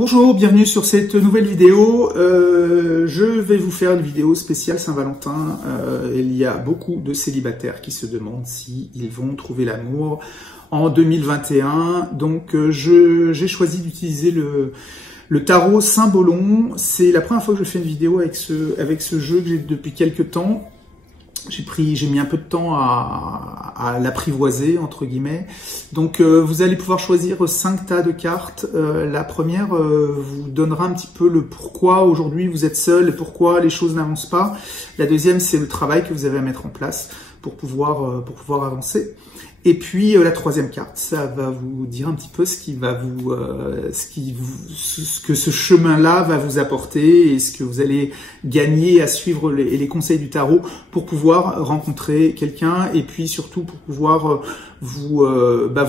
Bonjour, bienvenue sur cette nouvelle vidéo. Je vais vous faire une vidéo spéciale Saint-Valentin. Il y a beaucoup de célibataires qui se demandent s'ils vont trouver l'amour en 2021. Donc j'ai choisi d'utiliser le tarot Saint-Bolon. C'est la première fois que je fais une vidéo avec ce jeu que j'ai depuis quelques temps. J'ai mis un peu de temps à l'apprivoiser, entre guillemets. Donc vous allez pouvoir choisir 5 tas de cartes. La première vous donnera un petit peu le pourquoi aujourd'hui vous êtes seul et pourquoi les choses n'avancent pas. La deuxième, c'est le travail que vous avez à mettre en place pour pouvoir avancer. Et puis la troisième carte, ça va vous dire un petit peu ce que ce chemin-là va vous apporter et ce que vous allez gagner à suivre les conseils du tarot pour pouvoir rencontrer quelqu'un et puis surtout pour pouvoir vous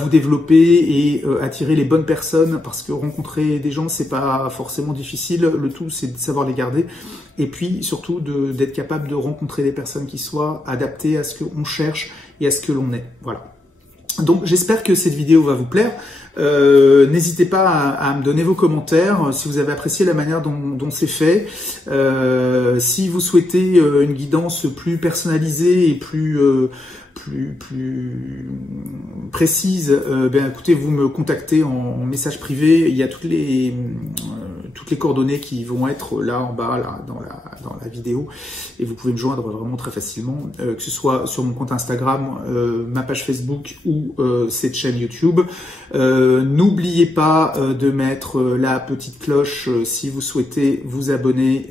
développer et attirer les bonnes personnes, parce que rencontrer des gens c'est pas forcément difficile, le tout c'est de savoir les garder et puis surtout d'être capable de rencontrer des personnes qui soient adaptées à ce qu'on cherche et à ce que l'on est. Voilà. Donc j'espère que cette vidéo va vous plaire. N'hésitez pas à me donner vos commentaires si vous avez apprécié la manière dont c'est fait. Si vous souhaitez une guidance plus personnalisée et plus précise, écoutez, vous me contactez en message privé. Il y a toutes les coordonnées qui vont être là en bas, là dans la vidéo, et vous pouvez me joindre vraiment très facilement, que ce soit sur mon compte Instagram, ma page Facebook ou cette chaîne YouTube. N'oubliez pas de mettre la petite cloche si vous souhaitez vous abonner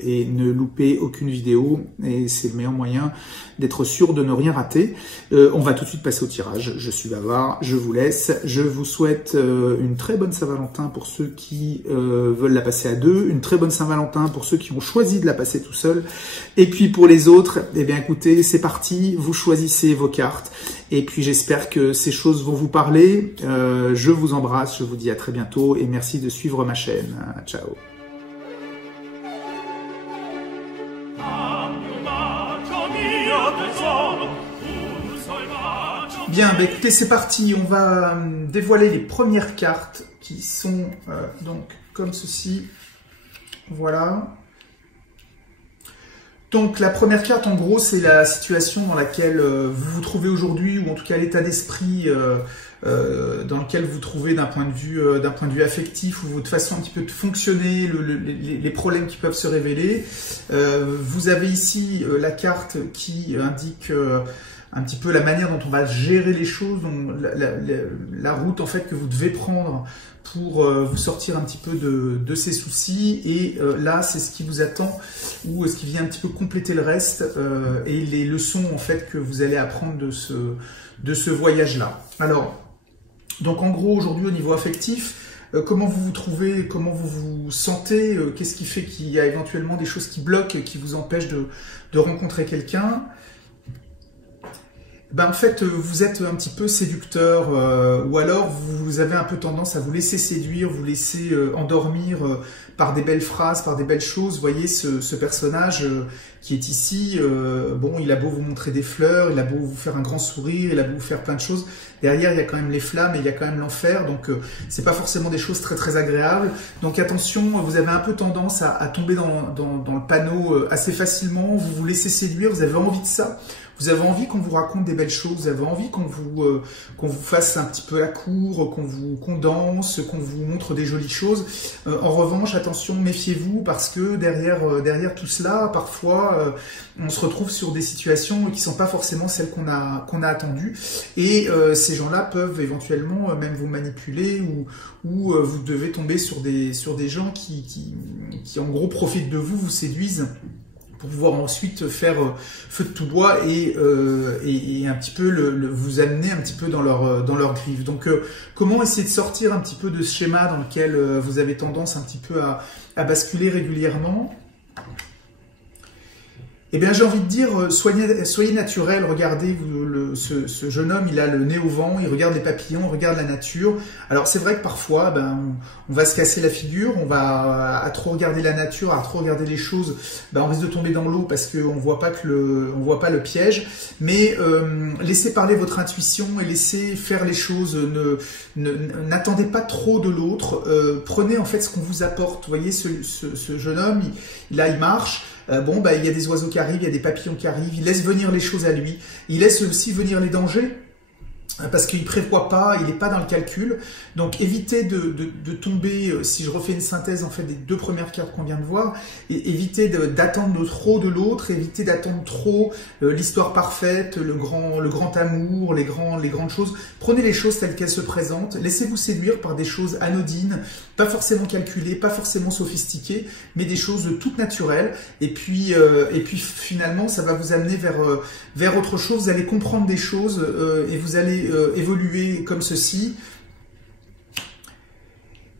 et ne louper aucune vidéo, et c'est le meilleur moyen d'être sûr de ne rien rater. On va tout de suite passer au tirage. Je suis bavard, je vous laisse. Je vous souhaite une très bonne Saint-Valentin pour ceux qui veulent la passer à deux, une très bonne Saint-Valentin pour ceux qui ont choisi de la passer tout seul, et puis pour les autres, eh bien écoutez, c'est parti, vous choisissez vos cartes, et puis j'espère que ces choses vont vous parler. Je vous embrasse, je vous dis à très bientôt, et merci de suivre ma chaîne. Ciao. Bien, écoutez, c'est parti. On va dévoiler les premières cartes qui sont donc comme ceci. Voilà. Donc la première carte, en gros, c'est la situation dans laquelle vous vous trouvez aujourd'hui, ou en tout cas l'état d'esprit dans lequel vous vous trouvez d'un point de vue affectif, ou votre façon un petit peu de fonctionner, les problèmes qui peuvent se révéler. Vous avez ici la carte qui indique un petit peu la manière dont on va gérer les choses, donc la route en fait que vous devez prendre pour vous sortir un petit peu de ces soucis. Et là, c'est ce qui vous attend, ou ce qui vient un petit peu compléter le reste, et les leçons en fait que vous allez apprendre de ce voyage-là. Alors, donc en gros, aujourd'hui au niveau affectif, comment vous vous trouvez, comment vous vous sentez, qu'est-ce qui fait qu'il y a éventuellement des choses qui bloquent, qui vous empêchent de rencontrer quelqu'un. En fait, vous êtes un petit peu séducteur, ou alors vous avez un peu tendance à vous laisser séduire, vous laisser endormir par des belles phrases, par des belles choses. Vous voyez ce personnage qui est ici, bon, il a beau vous montrer des fleurs, il a beau vous faire un grand sourire, il a beau vous faire plein de choses. Derrière, il y a quand même les flammes et il y a quand même l'enfer, donc c'est pas forcément des choses très très agréables. Donc attention, vous avez un peu tendance à tomber dans le panneau assez facilement, vous vous laissez séduire, vous avez envie de ça. Vous avez envie qu'on vous raconte des belles choses, vous avez envie qu'on vous fasse un petit peu la cour, qu'on danse, qu'on vous montre des jolies choses. En revanche, attention, méfiez-vous, parce que derrière tout cela, parfois, on se retrouve sur des situations qui ne sont pas forcément celles qu'on a attendues. Et ces gens-là peuvent éventuellement même vous manipuler, ou vous devez tomber sur des gens qui en gros profitent de vous, vous séduisent, pour pouvoir ensuite faire feu de tout bois et un petit peu vous amener un petit peu dans leur griffe. Donc comment essayer de sortir un petit peu de ce schéma dans lequel vous avez tendance un petit peu à basculer régulièrement. Eh bien, j'ai envie de dire, soyez naturel. Regardez, ce jeune homme, il a le nez au vent, il regarde les papillons, il regarde la nature. Alors, c'est vrai que parfois, ben, on va se casser la figure, on va à trop regarder la nature, à trop regarder les choses, ben, on risque de tomber dans l'eau parce qu'on voit pas on voit pas le piège. Mais laissez parler votre intuition et laissez faire les choses. N'attendez pas trop de l'autre. Prenez en fait ce qu'on vous apporte. Vous voyez, ce jeune homme, il marche. Bon, bah, il y a des oiseaux qui arrivent, il y a des papillons qui arrivent, il laisse venir les choses à lui, il laisse aussi venir les dangers, parce qu'il ne prévoit pas, il n'est pas dans le calcul. Donc évitez de tomber, si je refais une synthèse en fait des deux premières cartes qu'on vient de voir, et évitez d'attendre trop de l'autre, évitez d'attendre trop l'histoire parfaite, le grand amour, les grandes choses. Prenez les choses telles qu'elles se présentent, laissez-vous séduire par des choses anodines, pas forcément calculées, pas forcément sophistiquées, mais des choses toutes naturelles. Et puis finalement, ça va vous amener vers autre chose. Vous allez comprendre des choses et vous allez évoluer comme ceci.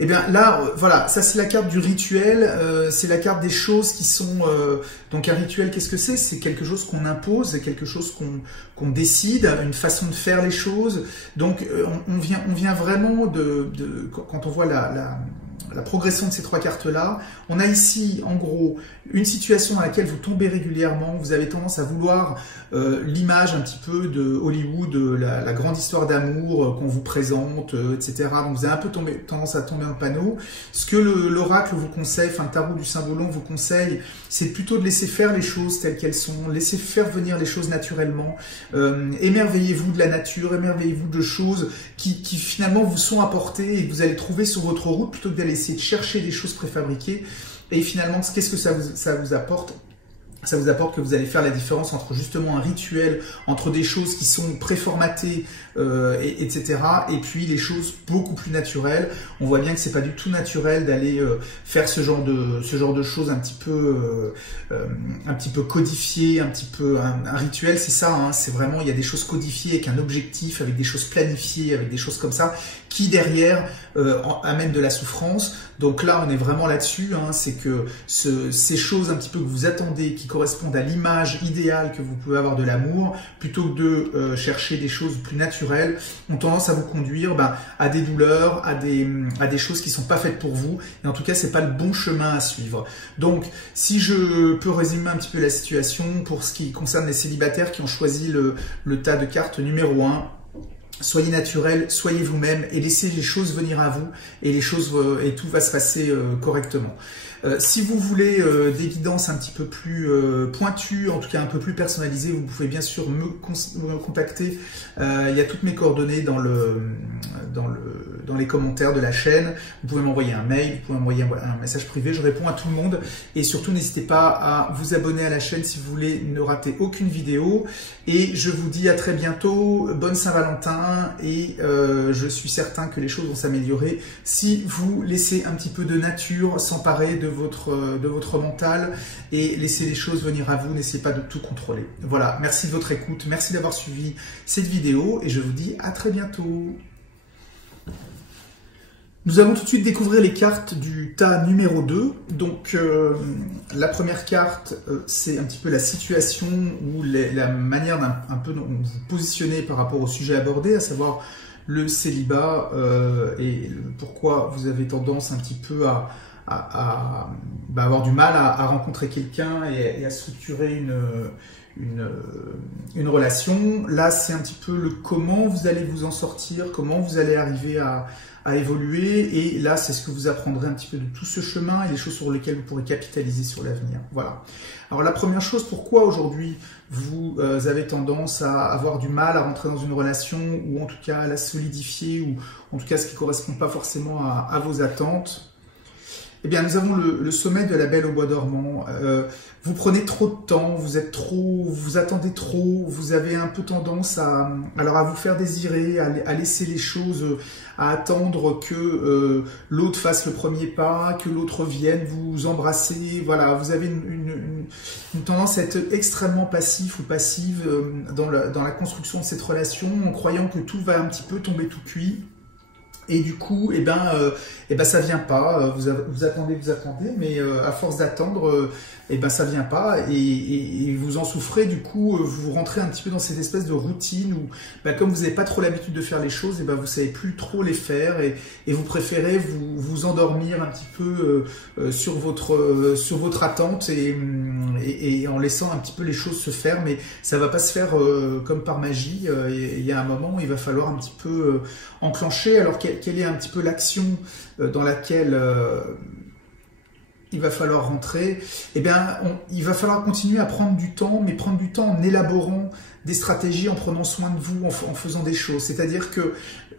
Et bien là, voilà, ça c'est la carte du rituel, c'est la carte des choses qui sont... donc un rituel, qu'est-ce que c'est? C'est quelque chose qu'on impose, c'est quelque chose qu'on décide, une façon de faire les choses. Donc on vient vraiment quand on voit la progression de ces trois cartes-là, on a ici, en gros, une situation dans laquelle vous tombez régulièrement, vous avez tendance à vouloir l'image un petit peu de Hollywood, la grande histoire d'amour qu'on vous présente, etc. Donc vous avez un peu tendance à tomber dans le panneau. Ce que l'oracle vous conseille, enfin le tarot du Symbolon vous conseille, c'est plutôt de laisser faire les choses telles qu'elles sont, laisser faire venir les choses naturellement. Émerveillez-vous de la nature, émerveillez-vous de choses qui finalement vous sont apportées et que vous allez trouver sur votre route plutôt que d'aller essayer de chercher des choses préfabriquées. Et finalement, qu'est-ce que ça vous apporte? Ça vous apporte que vous allez faire la différence entre justement un rituel, entre des choses qui sont préformatées, etc. Et puis les choses beaucoup plus naturelles. On voit bien que c'est pas du tout naturel d'aller faire ce genre de choses un petit peu codifiées, un rituel, c'est ça. Hein, c'est vraiment, il y a des choses codifiées avec un objectif, avec des choses planifiées, avec des choses comme ça, qui derrière amènent de la souffrance. Donc là, on est vraiment là-dessus. Hein, c'est que ces choses un petit peu que vous attendez, qui correspondent à l'image idéale que vous pouvez avoir de l'amour, plutôt que de chercher des choses plus naturelles, ont tendance à vous conduire à des douleurs, à des choses qui ne sont pas faites pour vous. Et en tout cas, c'est pas le bon chemin à suivre. Donc, si je peux résumer un petit peu la situation pour ce qui concerne les célibataires qui ont choisi le tas de cartes numéro 1, soyez naturel, soyez vous-même et laissez les choses venir à vous et tout va se passer correctement. Si vous voulez des guidances un petit peu plus pointues, en tout cas un peu plus personnalisées, vous pouvez bien sûr me contacter. Il y a toutes mes coordonnées dans les commentaires de la chaîne. Vous pouvez m'envoyer un mail, vous pouvez m'envoyer un message privé, je réponds à tout le monde. Et surtout, n'hésitez pas à vous abonner à la chaîne si vous voulez ne rater aucune vidéo. Et je vous dis à très bientôt, bonne Saint-Valentin et je suis certain que les choses vont s'améliorer si vous laissez un petit peu de nature s'emparer de votre mental et laissez les choses venir à vous, n'essayez pas de tout contrôler. Voilà, merci de votre écoute, merci d'avoir suivi cette vidéo et je vous dis à très bientôt. Nous allons tout de suite découvrir les cartes du tas numéro 2. Donc la première carte, c'est un petit peu la situation ou la manière un peu dont vous vous positionnez par rapport au sujet abordé, à savoir le célibat et pourquoi vous avez tendance un petit peu à avoir du mal à rencontrer quelqu'un et à structurer une relation. Là, c'est un petit peu le comment vous allez vous en sortir, comment vous allez arriver à évoluer. Et là, c'est ce que vous apprendrez un petit peu de tout ce chemin et les choses sur lesquelles vous pourrez capitaliser sur l'avenir. Voilà. Alors, la première chose, pourquoi aujourd'hui vous avez tendance à avoir du mal à rentrer dans une relation ou en tout cas à la solidifier ou en tout cas ce qui ne correspond pas forcément à vos attentes? Eh bien, nous avons le sommet de la Belle au bois dormant. Vous prenez trop de temps, vous attendez trop, vous avez un peu tendance à vous faire désirer, à laisser les choses, à attendre que l'autre fasse le premier pas, que l'autre vienne vous embrasser. Voilà, vous avez une tendance à être extrêmement passif ou passive dans la construction de cette relation, en croyant que tout va un petit peu tomber tout cuit. Et du coup, ça vient pas. Vous attendez, mais à force d'attendre, ça vient pas. Et vous en souffrez. Du coup, vous rentrez un petit peu dans cette espèce de routine où, comme vous n'avez pas trop l'habitude de faire les choses, vous savez plus trop les faire et vous préférez vous endormir un petit peu sur votre attente et en laissant un petit peu les choses se faire. Mais ça va pas se faire comme par magie. Il y a un moment où il va falloir un petit peu enclencher. Alors quelle est un petit peu l'action dans laquelle il va falloir rentrer? Il va falloir continuer à prendre du temps, mais prendre du temps en élaborant des stratégies, en prenant soin de vous, en faisant des choses. C'est-à-dire que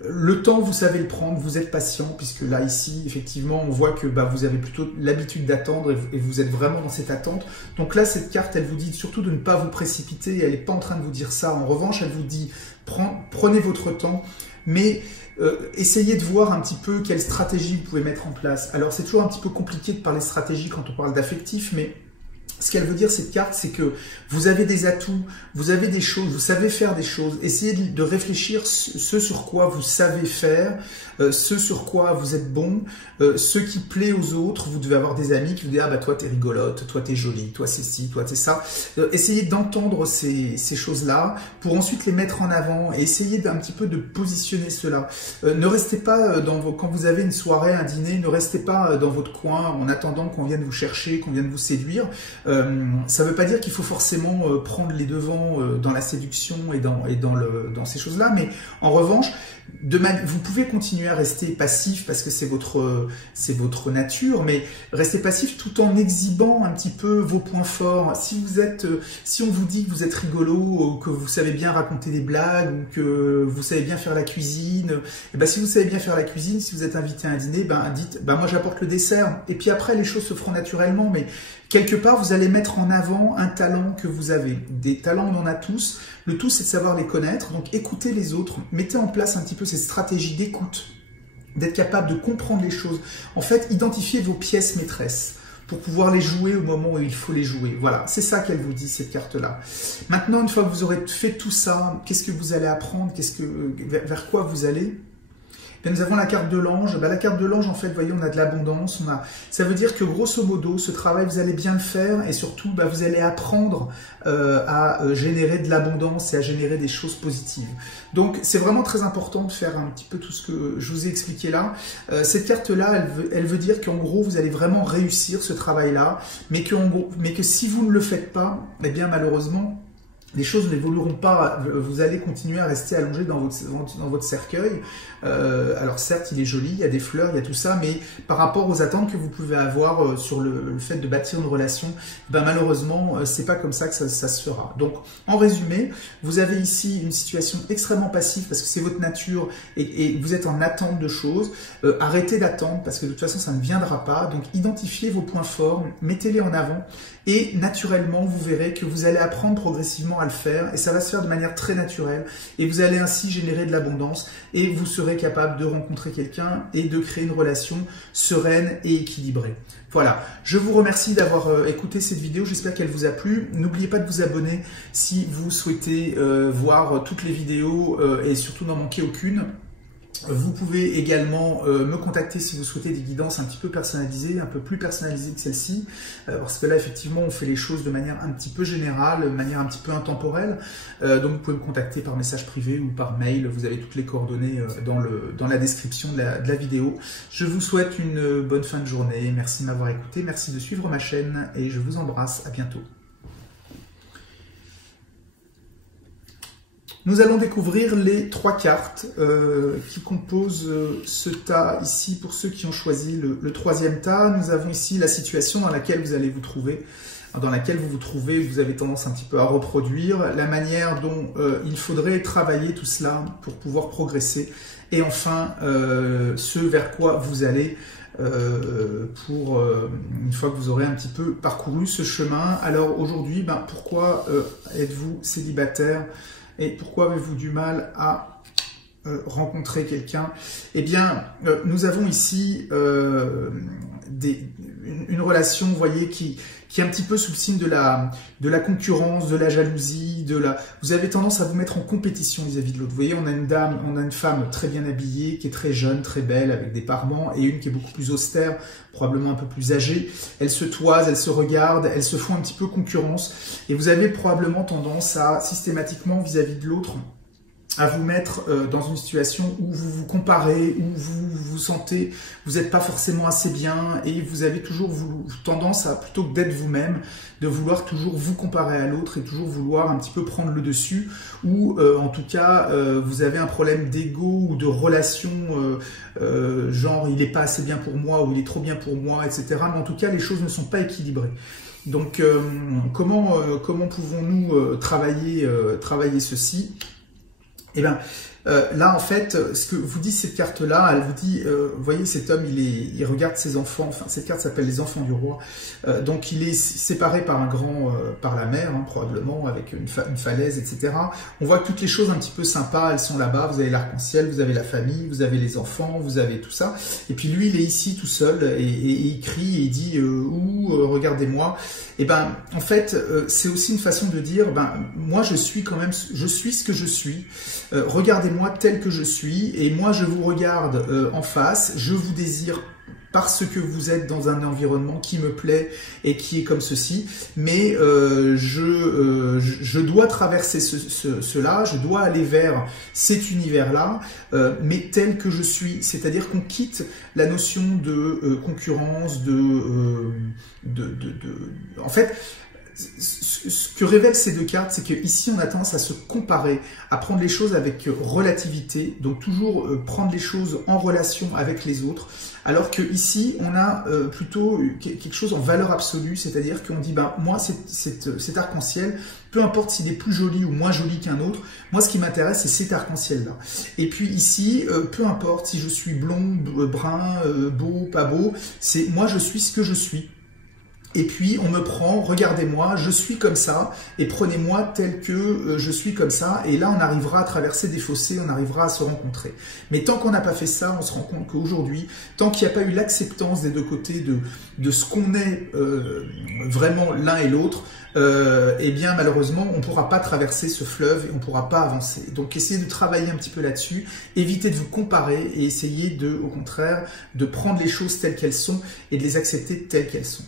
le temps, vous savez le prendre, vous êtes patient, puisque là, ici, effectivement, on voit que vous avez plutôt l'habitude d'attendre et vous êtes vraiment dans cette attente. Donc là, cette carte, elle vous dit surtout de ne pas vous précipiter, elle n'est pas en train de vous dire ça. En revanche, elle vous dit, prenez votre temps, mais essayez de voir un petit peu quelle stratégie vous pouvez mettre en place. Alors, c'est toujours un petit peu compliqué de parler stratégie quand on parle d'affectif, mais ce qu'elle veut dire, cette carte, c'est que vous avez des atouts, vous avez des choses, vous savez faire des choses. Essayez de réfléchir ce sur quoi vous savez faire, ce sur quoi vous êtes bon, ce qui plaît aux autres. Vous devez avoir des amis qui vous disent « Ah toi t'es rigolote, toi t'es jolie, toi c'est ci, toi t'es ça ». Essayez d'entendre ces choses-là pour ensuite les mettre en avant et essayez d'un petit peu de positionner cela. Ne restez pas, quand vous avez une soirée, un dîner, ne restez pas dans votre coin en attendant qu'on vienne vous chercher, qu'on vienne vous séduire. Ça ne veut pas dire qu'il faut forcément prendre les devants dans la séduction et dans ces choses-là, mais en revanche, vous pouvez continuer à rester passif parce que c'est votre nature, mais restez passif tout en exhibant un petit peu vos points forts. Si on vous dit que vous êtes rigolo, que vous savez bien raconter des blagues, ou que vous savez bien faire la cuisine, si vous savez bien faire la cuisine, si vous êtes invité à un dîner, dites moi j'apporte le dessert. Et puis après les choses se feront naturellement, mais quelque part, vous allez mettre en avant un talent que vous avez. Des talents, on en a tous. Le tout, c'est de savoir les connaître. Donc, écoutez les autres. Mettez en place un petit peu ces stratégies d'écoute, d'être capable de comprendre les choses. En fait, identifiez vos pièces maîtresses pour pouvoir les jouer au moment où il faut les jouer. Voilà, c'est ça qu'elle vous dit, cette carte-là. Maintenant, une fois que vous aurez fait tout ça, qu'est-ce que vous allez apprendre? Vers quoi vous allez? Nous avons la carte de l'ange. La carte de l'ange, en fait, vous voyez, on a de l'abondance. Ça veut dire que, grosso modo, ce travail, vous allez bien le faire et surtout, vous allez apprendre à générer de l'abondance et à générer des choses positives. Donc, c'est vraiment très important de faire un petit peu tout ce que je vous ai expliqué là. Cette carte-là, elle veut dire qu'en gros, vous allez vraiment réussir ce travail-là, mais que si vous ne le faites pas, malheureusement, les choses n'évolueront pas, vous allez continuer à rester allongé dans votre cercueil. Alors certes, il est joli, il y a des fleurs, il y a tout ça, mais par rapport aux attentes que vous pouvez avoir sur le fait de bâtir une relation, malheureusement, c'est pas comme ça que ça se fera. Donc, en résumé, vous avez ici une situation extrêmement passive parce que c'est votre nature et vous êtes en attente de choses. Arrêtez d'attendre parce que de toute façon, ça ne viendra pas. Donc, identifiez vos points forts, mettez-les en avant et naturellement, vous verrez que vous allez apprendre progressivement à le faire et ça va se faire de manière très naturelle et vous allez ainsi générer de l'abondance et vous serez capable de rencontrer quelqu'un et de créer une relation sereine et équilibrée. Voilà, je vous remercie d'avoir écouté cette vidéo, j'espère qu'elle vous a plu. N'oubliez pas de vous abonner si vous souhaitez voir toutes les vidéos et surtout n'en manquer aucune. Vous pouvez également me contacter si vous souhaitez des guidances un petit peu personnalisées, un peu plus personnalisées que celle-ci, parce que là, effectivement, on fait les choses de manière un petit peu générale, de manière un petit peu intemporelle. Donc, vous pouvez me contacter par message privé ou par mail. Vous avez toutes les coordonnées dans la description de la vidéo. Je vous souhaite une bonne fin de journée. Merci de m'avoir écouté. Merci de suivre ma chaîne et je vous embrasse. À bientôt. Nous allons découvrir les 3 cartes qui composent ce tas ici pour ceux qui ont choisi le 3e tas. Nous avons ici la situation dans laquelle vous allez vous trouver, vous avez tendance un petit peu à reproduire, la manière dont il faudrait travailler tout cela pour pouvoir progresser et enfin ce vers quoi vous allez une fois que vous aurez un petit peu parcouru ce chemin. Alors aujourd'hui, pourquoi êtes-vous célibataire? Et pourquoi avez-vous du mal à rencontrer quelqu'un? Eh bien, nous avons ici une relation, vous voyez, qui est un petit peu sous le signe de la concurrence, de la jalousie, vous avez tendance à vous mettre en compétition vis-à-vis de l'autre. Vous voyez, on a une femme très bien habillée, qui est très jeune, très belle, avec des parements, et une qui est beaucoup plus austère, probablement un peu plus âgée. Elles se toisent, elles se regardent, elles se font un petit peu concurrence, et vous avez probablement tendance à, systématiquement vis-à-vis de l'autre, à vous mettre dans une situation où vous vous comparez, où vous vous sentez, vous n'êtes pas forcément assez bien et vous avez toujours tendance à, plutôt que d'être vous-même, de vouloir toujours vous comparer à l'autre et toujours vouloir un petit peu prendre le dessus, ou en tout cas vous avez un problème d'ego ou de relation, genre il n'est pas assez bien pour moi ou il est trop bien pour moi, etc. Mais en tout cas les choses ne sont pas équilibrées. Donc comment pouvons-nous travailler ceci? Eh bien, là, en fait, ce que vous dit cette carte-là, elle vous dit, vous voyez, cet homme, il regarde ses enfants, enfin, cette carte s'appelle les enfants du roi, donc il est séparé par par la mer, hein, probablement, avec une falaise, etc. On voit que toutes les choses un petit peu sympas, elles sont là-bas, vous avez l'arc-en-ciel, vous avez la famille, vous avez les enfants, vous avez tout ça, et puis lui, il est ici tout seul, et il crie, et il dit, regardez-moi. Et ben, en fait, c'est aussi une façon de dire, ben, moi, je suis ce que je suis, regardez-moi tel que je suis, et moi je vous regarde en face, je vous désire parce que vous êtes dans un environnement qui me plaît et qui est comme ceci, mais je dois traverser cela, je dois aller vers cet univers-là, mais tel que je suis, c'est-à-dire qu'on quitte la notion de concurrence, en fait, ce que révèlent ces deux cartes, c'est qu'ici on a tendance à se comparer, à prendre les choses avec relativité, donc toujours prendre les choses en relation avec les autres, alors que ici on a plutôt quelque chose en valeur absolue, c'est-à-dire qu'on dit, ben moi cet arc-en-ciel, peu importe s'il est plus joli ou moins joli qu'un autre, moi ce qui m'intéresse c'est cet arc-en-ciel-là. Et puis ici, peu importe si je suis blond, brun, beau, pas beau, c'est moi je suis ce que je suis. Et puis on me prend, regardez-moi, je suis comme ça, et prenez-moi tel que je suis comme ça, et là on arrivera à traverser des fossés, on arrivera à se rencontrer. Mais tant qu'on n'a pas fait ça, on se rend compte qu'aujourd'hui, tant qu'il n'y a pas eu l'acceptance des deux côtés de ce qu'on est vraiment l'un et l'autre, eh bien malheureusement on ne pourra pas traverser ce fleuve et on ne pourra pas avancer. Donc essayez de travailler un petit peu là-dessus, évitez de vous comparer et essayez au contraire de prendre les choses telles qu'elles sont et de les accepter telles qu'elles sont.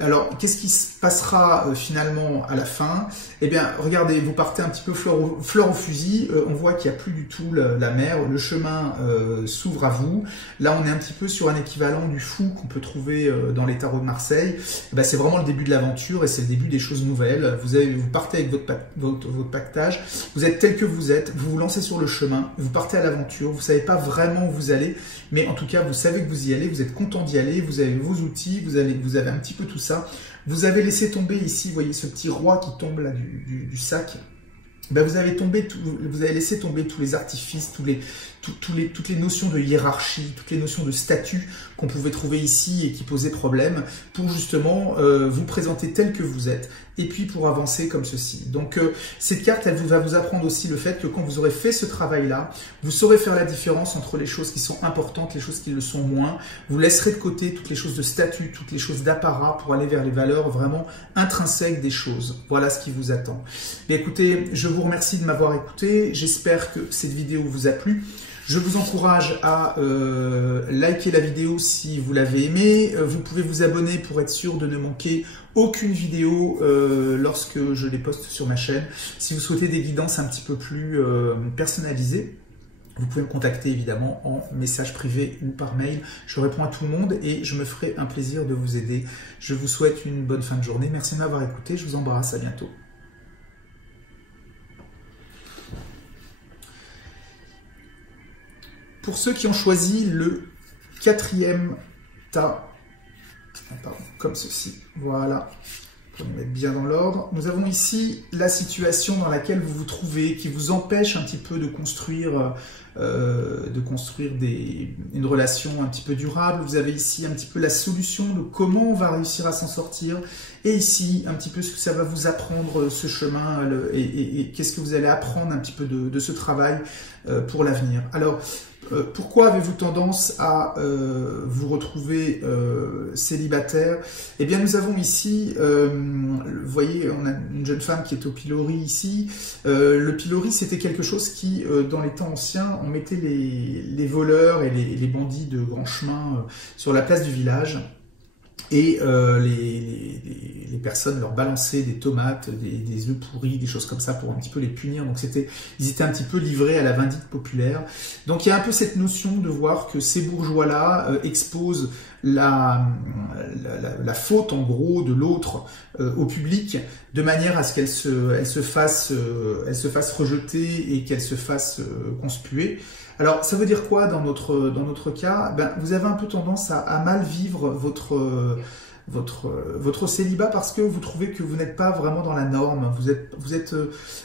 Alors, qu'est-ce qui se passera finalement à la fin? Eh bien, regardez, vous partez un petit peu fleur au fusil, on voit qu'il n'y a plus du tout la mer, le chemin s'ouvre à vous. Là, on est un petit peu sur un équivalent du fou qu'on peut trouver dans les tarots de Marseille. Eh bien, c'est vraiment le début de l'aventure et c'est le début des choses nouvelles. Vous partez avec votre pactage, vous êtes tel que vous êtes, vous vous lancez sur le chemin, vous partez à l'aventure, vous ne savez pas vraiment où vous allez, mais en tout cas, vous savez que vous y allez, vous êtes content d'y aller, vous avez vos outils, vous avez un petit peu tout ça. Vous avez laissé tomber ici, vous voyez ce petit roi qui tombe là du sac. Ben vous avez laissé tomber tous les artifices, toutes les notions de hiérarchie, toutes les notions de statut qu'on pouvait trouver ici et qui posaient problème pour justement vous présenter tel que vous êtes et puis pour avancer comme ceci. Donc cette carte, elle va vous apprendre aussi le fait que quand vous aurez fait ce travail-là, vous saurez faire la différence entre les choses qui sont importantes, les choses qui le sont moins. Vous laisserez de côté toutes les choses de statut, toutes les choses d'apparat pour aller vers les valeurs vraiment intrinsèques des choses. Voilà ce qui vous attend. Mais écoutez, je vous remercie de m'avoir écouté. J'espère que cette vidéo vous a plu. Je vous encourage à liker la vidéo si vous l'avez aimée. Vous pouvez vous abonner pour être sûr de ne manquer aucune vidéo lorsque je les poste sur ma chaîne. Si vous souhaitez des guidances un petit peu plus personnalisées, vous pouvez me contacter évidemment en message privé ou par mail. Je réponds à tout le monde et je me ferai un plaisir de vous aider. Je vous souhaite une bonne fin de journée. Merci de m'avoir écouté. Je vous embrasse. À bientôt. Pour ceux qui ont choisi le 4e tas, comme ceci, voilà, pour nous mettre bien dans l'ordre, nous avons ici la situation dans laquelle vous vous trouvez, qui vous empêche un petit peu de construire une relation un petit peu durable. Vous avez ici un petit peu la solution de comment on va réussir à s'en sortir, et ici un petit peu ce que ça va vous apprendre ce chemin, et qu'est-ce que vous allez apprendre un petit peu de ce travail pour l'avenir. Alors, Pourquoi avez-vous tendance à vous retrouver célibataire? Eh bien, nous avons ici, vous voyez, on a une jeune femme qui est au pilori ici. Le pilori, c'était quelque chose qui, dans les temps anciens, on mettait les voleurs et les bandits de grand chemin sur la place du village. Et les personnes leur balançaient des tomates, des œufs pourris, des choses comme ça pour un petit peu les punir. Donc ils étaient un petit peu livrés à la vindicte populaire. Donc il y a un peu cette notion de voir que ces bourgeois-là exposent la faute en gros de l'autre au public, de manière à ce qu'elle se fasse rejeter et qu'elle se fasse conspuer. Alors, ça veut dire quoi dans notre cas? Ben, vous avez un peu tendance à mal vivre votre célibat parce que vous trouvez que vous n'êtes pas vraiment dans la norme.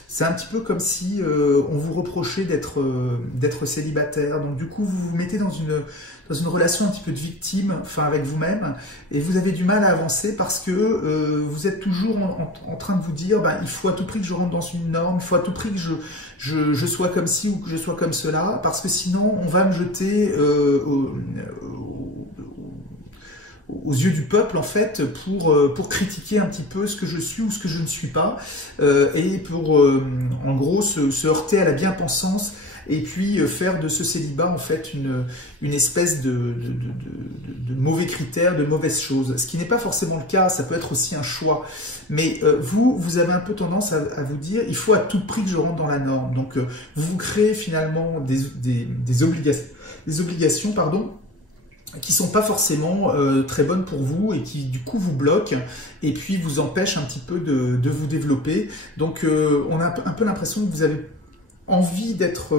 C'est un petit peu comme si on vous reprochait d'être célibataire. Donc du coup, vous vous mettez dans une relation un petit peu de victime, enfin avec vous-même, et vous avez du mal à avancer parce que vous êtes toujours en train de vous dire, ben, il faut à tout prix que je rentre dans une norme, il faut à tout prix que je sois comme ci ou que je sois comme cela, parce que sinon on va me jeter aux yeux du peuple en fait pour critiquer un petit peu ce que je suis ou ce que je ne suis pas et pour en gros se heurter à la bien-pensance et puis faire de ce célibat en fait une espèce de mauvais critère, de mauvaise chose. Ce qui n'est pas forcément le cas, ça peut être aussi un choix. Mais vous avez un peu tendance à vous dire, il faut à tout prix que je rentre dans la norme. Donc vous créez finalement des obligations, pardon, qui sont pas forcément très bonnes pour vous et qui du coup vous bloquent et puis vous empêchent un petit peu de vous développer. Donc on a un peu l'impression que vous avez envie d'être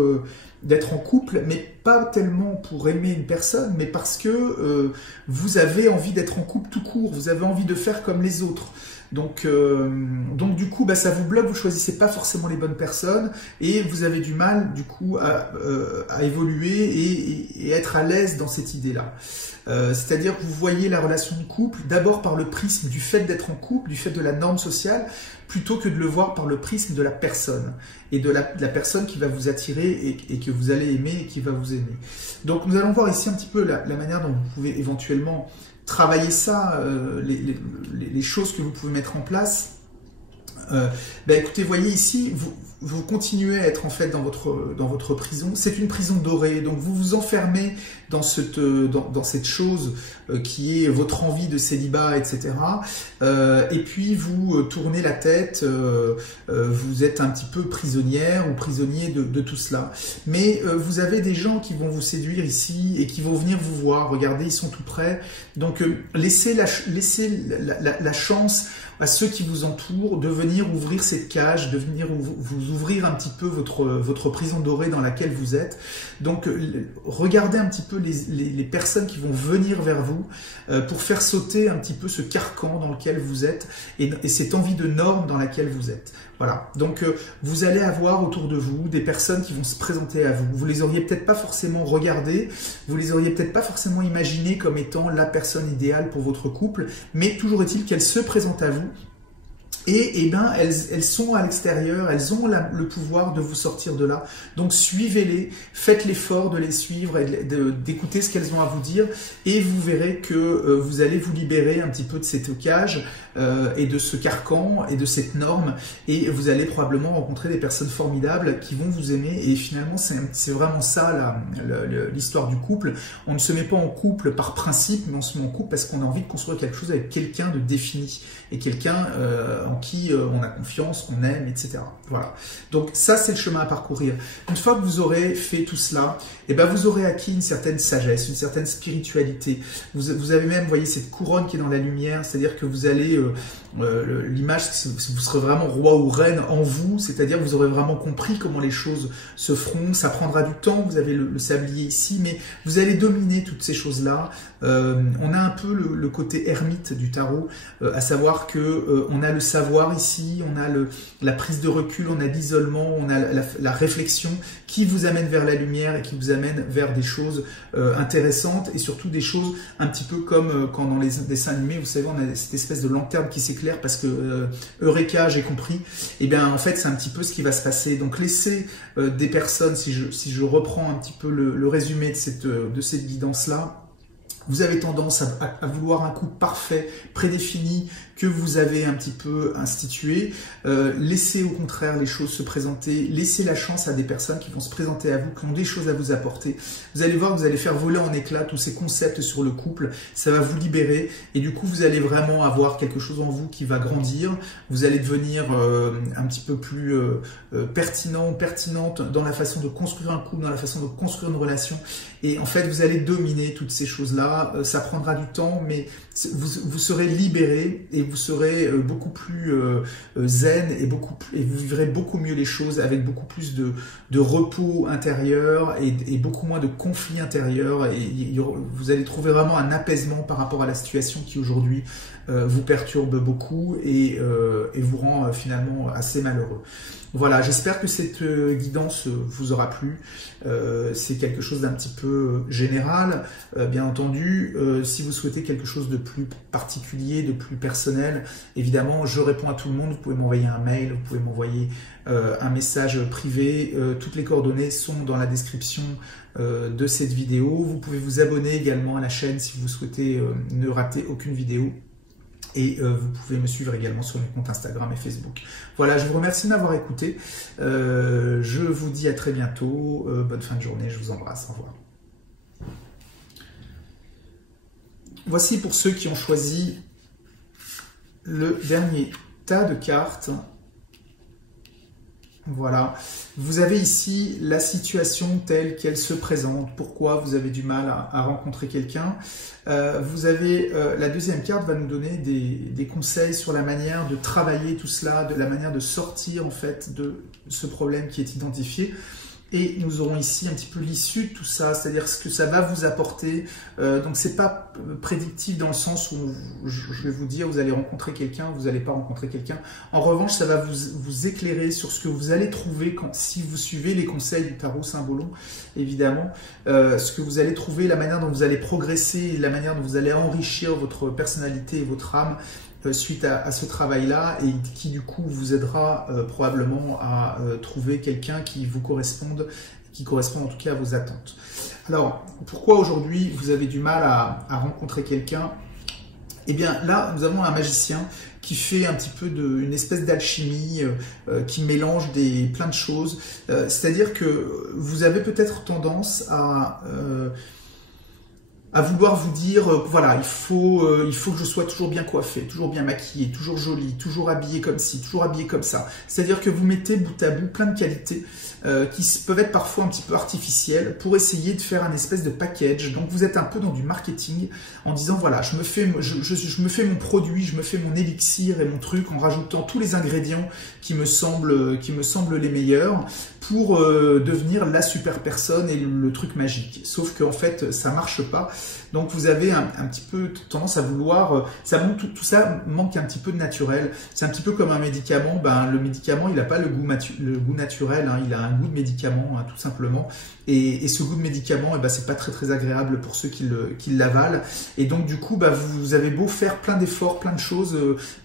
en couple, mais pas tellement pour aimer une personne, mais parce que vous avez envie d'être en couple tout court, vous avez envie de faire comme les autres. Donc du coup, bah, ça vous bloque, vous choisissez pas forcément les bonnes personnes et vous avez du mal du coup à évoluer et être à l'aise dans cette idée-là. C'est-à-dire que vous voyez la relation de couple d'abord par le prisme du fait d'être en couple, du fait de la norme sociale, plutôt que de le voir par le prisme de la personne et de la personne qui va vous attirer et que vous allez aimer et qui va vous aimer. Donc nous allons voir ici un petit peu la manière dont vous pouvez éventuellement travailler ça, les choses que vous pouvez mettre en place. Écoutez, voyez ici, vous continuez à être en fait dans votre prison. C'est une prison dorée, donc vous vous enfermez dans cette chose qui est votre envie de célibat, etc. Et puis vous tournez la tête, vous êtes un petit peu prisonnière ou prisonnier de tout cela. Mais vous avez des gens qui vont vous séduire ici et qui vont venir vous voir. Regardez, ils sont tout près. Donc laissez la chance à ceux qui vous entourent de venir ouvrir cette cage, de venir vous ouvrir un petit peu votre prison dorée dans laquelle vous êtes. Donc regardez un petit peu les personnes qui vont venir vers vous pour faire sauter un petit peu ce carcan dans lequel vous êtes et cette envie de norme dans laquelle vous êtes. Voilà, donc vous allez avoir autour de vous des personnes qui vont se présenter à vous. Vous les auriez peut-être pas forcément regardées, vous les auriez peut-être pas forcément imaginées comme étant la personne idéale pour votre couple, mais toujours est-il qu'elles se présentent à vous. Et ben elles sont à l'extérieur, elles ont le pouvoir de vous sortir de là. Donc suivez-les, faites l'effort de les suivre et d'écouter ce qu'elles ont à vous dire et vous verrez que vous allez vous libérer un petit peu de cette cage et de ce carcan et de cette norme et vous allez probablement rencontrer des personnes formidables qui vont vous aimer et finalement c'est vraiment ça l'histoire du couple. On ne se met pas en couple par principe, mais on se met en couple parce qu'on a envie de construire quelque chose avec quelqu'un de défini et quelqu'un en qui on a confiance, qu'on aime, etc. Voilà. Donc ça, c'est le chemin à parcourir. Une fois que vous aurez fait tout cela, eh ben, vous aurez acquis une certaine sagesse, une certaine spiritualité. Vous avez même, vous voyez, cette couronne qui est dans la lumière, c'est-à-dire que vous allez, l'image, vous serez vraiment roi ou reine en vous, c'est-à-dire que vous aurez vraiment compris comment les choses se feront. Ça prendra du temps, vous avez le sablier ici, mais vous allez dominer toutes ces choses-là. On a un peu le côté ermite du tarot, à savoir que on a le savoir ici, on a la prise de recul, on a l'isolement, on a la réflexion qui vous amène vers la lumière et qui vous amène vers des choses intéressantes et surtout des choses un petit peu comme quand dans les dessins animés, vous savez, on a cette espèce de lanterne qui s'éclaire parce que Eureka, j'ai compris. Et bien en fait, c'est un petit peu ce qui va se passer. Donc laissez des personnes, si je reprends un petit peu le résumé de cette guidance-là, vous avez tendance à vouloir un coup parfait, prédéfini, que vous avez un petit peu institué. Laissez au contraire les choses se présenter. Laissez la chance à des personnes qui vont se présenter à vous, qui ont des choses à vous apporter. Vous allez voir que vous allez faire voler en éclats tous ces concepts sur le couple. Ça va vous libérer et du coup, vous allez vraiment avoir quelque chose en vous qui va grandir. Vous allez devenir un petit peu plus pertinent, pertinente dans la façon de construire un couple, dans la façon de construire une relation. Et en fait, vous allez dominer toutes ces choses-là. Ça prendra du temps, mais vous serez libéré et vous serez beaucoup plus zen et vous vivrez beaucoup mieux les choses avec beaucoup plus de repos intérieur et beaucoup moins de conflits intérieurs. Et vous allez trouver vraiment un apaisement par rapport à la situation qui aujourd'hui vous perturbe beaucoup et vous rend finalement assez malheureux. Voilà, j'espère que cette guidance vous aura plu. C'est quelque chose d'un petit peu général. Bien entendu, si vous souhaitez quelque chose de plus particulier, de plus personnel, évidemment, je réponds à tout le monde. Vous pouvez m'envoyer un mail, vous pouvez m'envoyer un message privé. Toutes les coordonnées sont dans la description de cette vidéo. Vous pouvez vous abonner également à la chaîne si vous souhaitez ne rater aucune vidéo. Et vous pouvez me suivre également sur mes comptes Instagram et Facebook. Voilà, je vous remercie de m'avoir écouté. Je vous dis à très bientôt. Bonne fin de journée, je vous embrasse. Au revoir. Voici pour ceux qui ont choisi le dernier tas de cartes. Voilà, vous avez ici la situation telle qu'elle se présente, pourquoi vous avez du mal à rencontrer quelqu'un. Vous avez la deuxième carte va nous donner des conseils sur la manière de travailler tout cela, de la manière de sortir en fait de ce problème qui est identifié. Et nous aurons ici un petit peu l'issue de tout ça, c'est-à-dire ce que ça va vous apporter. Donc c'est pas prédictif dans le sens où je vais vous dire vous allez rencontrer quelqu'un, vous n'allez pas rencontrer quelqu'un. En revanche, ça va vous éclairer sur ce que vous allez trouver si vous suivez les conseils du tarot Symbolon, évidemment. Ce que vous allez trouver, la manière dont vous allez progresser, la manière dont vous allez enrichir votre personnalité et votre âme suite à ce travail-là et qui du coup vous aidera probablement à trouver quelqu'un qui vous corresponde, qui correspond en tout cas à vos attentes. Alors, pourquoi aujourd'hui vous avez du mal à rencontrer quelqu'un? Eh bien là, nous avons un magicien qui fait un petit peu une espèce d'alchimie, qui mélange plein de choses. C'est-à-dire que vous avez peut-être tendance à vouloir vous dire, voilà, il faut que je sois toujours bien coiffé, toujours bien maquillé, toujours joli, toujours habillé comme ci, toujours habillé comme ça. C'est-à-dire que vous mettez bout à bout plein de qualités qui peuvent être parfois un petit peu artificielles pour essayer de faire un espèce de package. Donc vous êtes un peu dans du marketing en disant, voilà, je me fais mon produit, je me fais mon élixir et mon truc en rajoutant tous les ingrédients qui me semblent les meilleurs pour devenir la super personne et le truc magique. Sauf qu'en fait, ça marche pas. Donc vous avez un petit peu tendance à vouloir, tout ça manque un petit peu de naturel. C'est un petit peu comme un médicament. Ben, le médicament, il n'a pas le goût naturel, hein, il a un goût de médicament, hein, tout simplement. Et ce goût de médicament, ben, c'est pas très agréable pour ceux qui l'avalent. Et donc du coup, ben, vous avez beau faire plein d'efforts, plein de choses,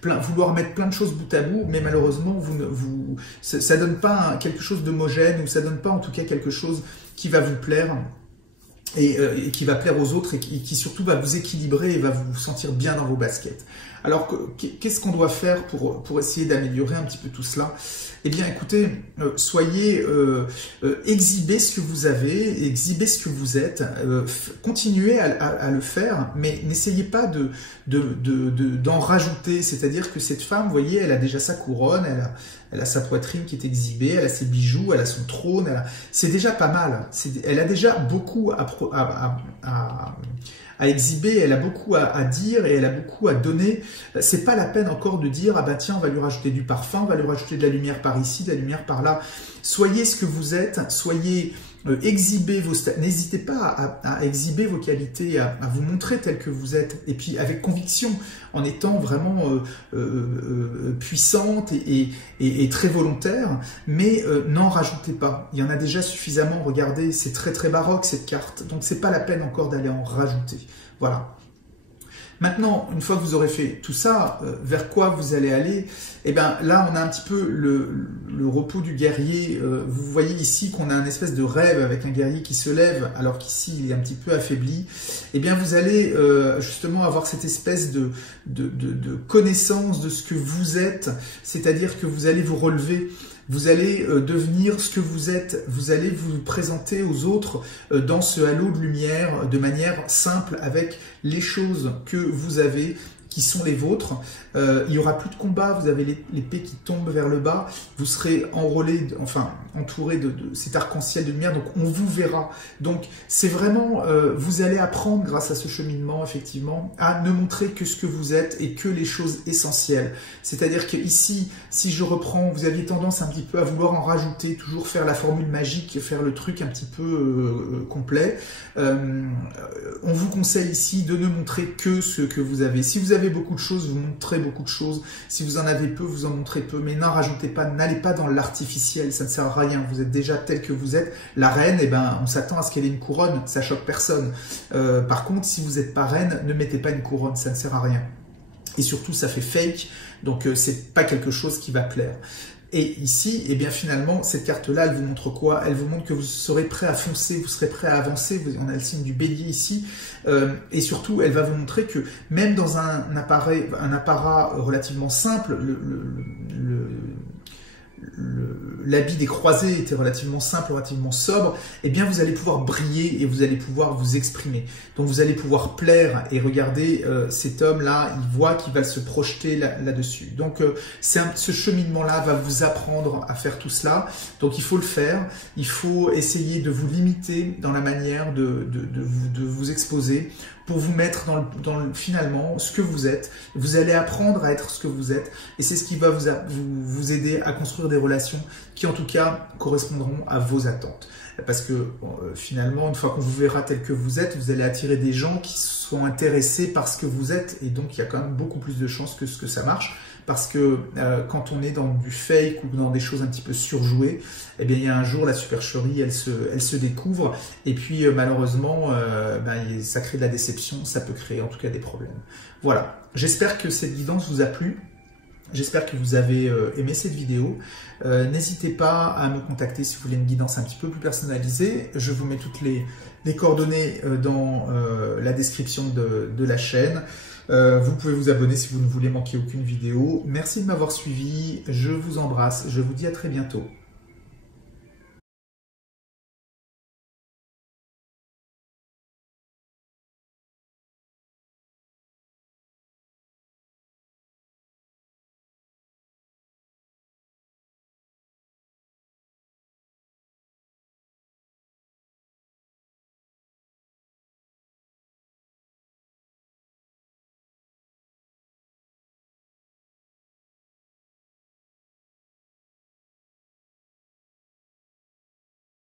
vouloir mettre plein de choses bout à bout, mais malheureusement, ça donne pas quelque chose d'homogène, ou ça donne pas en tout cas quelque chose qui va vous plaire. Et qui va plaire aux autres et qui surtout va vous équilibrer et va vous sentir bien dans vos baskets. Alors, qu'est-ce qu'on doit faire pour essayer d'améliorer un petit peu tout cela? Eh bien, écoutez, exhibez ce que vous avez, exhibez ce que vous êtes, continuez à le faire, mais n'essayez pas d'en rajouter. C'est-à-dire que cette femme, vous voyez, elle a déjà sa couronne, elle a sa poitrine qui est exhibée, elle a ses bijoux, elle a son trône, c'est déjà pas mal. Elle a déjà beaucoup à exhiber, elle a beaucoup à dire et elle a beaucoup à donner. C'est pas la peine encore de dire, ah bah tiens, on va lui rajouter du parfum, on va lui rajouter de la lumière par ici, de la lumière par là. Soyez ce que vous êtes, soyez n'hésitez pas à exhiber vos qualités, à vous montrer tel que vous êtes, et puis avec conviction, en étant vraiment puissante et très volontaire, mais n'en rajoutez pas. Il y en a déjà suffisamment, regardez, c'est très très baroque cette carte, donc c'est pas la peine encore d'aller en rajouter. Voilà. Maintenant, une fois que vous aurez fait tout ça, vers quoi vous allez aller? Eh bien, là, on a un petit peu le repos du guerrier. Vous voyez ici qu'on a un espèce de rêve avec un guerrier qui se lève, alors qu'ici, il est un petit peu affaibli. Eh bien, vous allez justement avoir cette espèce de connaissance de ce que vous êtes, c'est-à-dire que vous allez vous relever. Vous allez devenir ce que vous êtes, vous allez vous présenter aux autres dans ce halo de lumière de manière simple avec les choses que vous avez, qui sont les vôtres. Il n'y aura plus de combat, vous avez l'épée qui tombe vers le bas, vous serez enrôlé, enfin entouré de cet arc-en-ciel de lumière, donc on vous verra. Donc c'est vraiment, vous allez apprendre grâce à ce cheminement, effectivement, à ne montrer que ce que vous êtes et que les choses essentielles. C'est-à-dire que ici, si je reprends, vous aviez tendance un petit peu à vouloir en rajouter, toujours faire la formule magique, faire le truc un petit peu complet. On vous conseille ici de ne montrer que ce que vous avez. Si vous avez beaucoup de choses, vous montrez beaucoup de choses. Si vous en avez peu, vous en montrez peu. Mais n'en rajoutez pas, n'allez pas dans l'artificiel, ça ne sert à rien. Vous êtes déjà tel que vous êtes. La reine, eh ben, on s'attend à ce qu'elle ait une couronne, ça choque personne. Par contre, si vous n'êtes pas reine, ne mettez pas une couronne, ça ne sert à rien. Et surtout, ça fait fake, donc c'est pas quelque chose qui va plaire. Et ici, eh bien finalement, cette carte-là, elle vous montre quoi? Elle vous montre que vous serez prêt à foncer, vous serez prêt à avancer. On a le signe du bélier ici. Et surtout, elle va vous montrer que même dans un apparat relativement simple, l'habit des croisés était relativement simple, relativement sobre, eh bien vous allez pouvoir briller et vous allez pouvoir vous exprimer. Donc vous allez pouvoir plaire et regardez cet homme-là, il voit qu'il va se projeter là-dessus. Donc ce cheminement-là va vous apprendre à faire tout cela. Donc il faut le faire, il faut essayer de vous limiter dans la manière de vous exposer pour vous mettre finalement ce que vous êtes. Vous allez apprendre à être ce que vous êtes et c'est ce qui va vous aider à construire des relations qui en tout cas correspondront à vos attentes. Parce que finalement, une fois qu'on vous verra tel que vous êtes, vous allez attirer des gens qui sont intéressés par ce que vous êtes et donc il y a quand même beaucoup plus de chances que ça marche. Parce que quand on est dans du fake ou dans des choses un petit peu surjouées, eh bien il y a un jour la supercherie, elle se découvre et puis malheureusement ça crée de la déception, ça peut créer en tout cas des problèmes. Voilà, j'espère que cette guidance vous a plu. J'espère que vous avez aimé cette vidéo. N'hésitez pas à me contacter si vous voulez une guidance un petit peu plus personnalisée. Je vous mets toutes les coordonnées dans la description de la chaîne. Vous pouvez vous abonner si vous ne voulez manquer aucune vidéo. Merci de m'avoir suivi. Je vous embrasse. Je vous dis à très bientôt.